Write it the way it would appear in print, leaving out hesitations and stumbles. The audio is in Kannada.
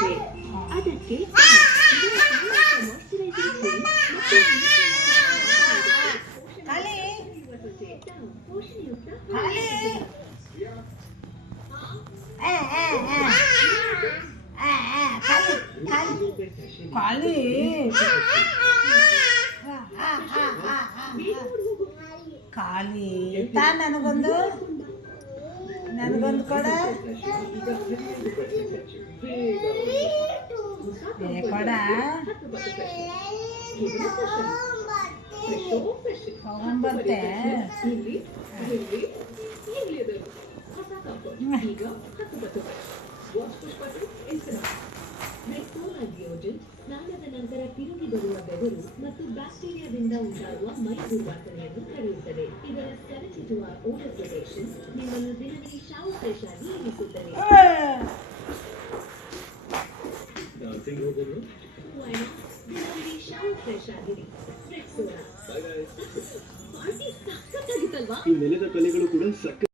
ಬರುತ್ತೆ. ಅದಕ್ಕೆ ಖಾಲಿ ತಾ ನನಗೊಂದು ಕೊಡ ಕೊಡ ತಗೊಂಬರ್ತೆ. ಸ್ನಾನದ ನಂತರ ತಿರುಗಿ ಬರುವ ಬೆವರು ಮತ್ತು ಬ್ಯಾಕ್ಟೀರಿಯಾದಿಂದ ಉಂಟಾಗುವ ಮೈ ದುರ್ವಾಸನೆಯನ್ನು ತಡೆಯುತ್ತದೆ. ಇದರ ಕರಚಿಸುವ ಓಡರ್ ಪ್ರೊಟೆಕ್ಷನ್ ನಿಮ್ಮನ್ನು ದಿನವಿಡೀ ಶಾವರ್ ಫ್ರೆಶ್ ಆಗಿ ಇರಿಸುತ್ತದೆ. ದಿನವಿಡೀ ಶಾವರ್ ಫ್ರೆಶ್ ಆಗಿರಿ. ಪಾರ್ಟಿ ಸಖತ್ತಾಗಿತ್ತಲ್ವಾ? ಈ ನೆಲದ ಕಲೆಗಳು ಕೂಡ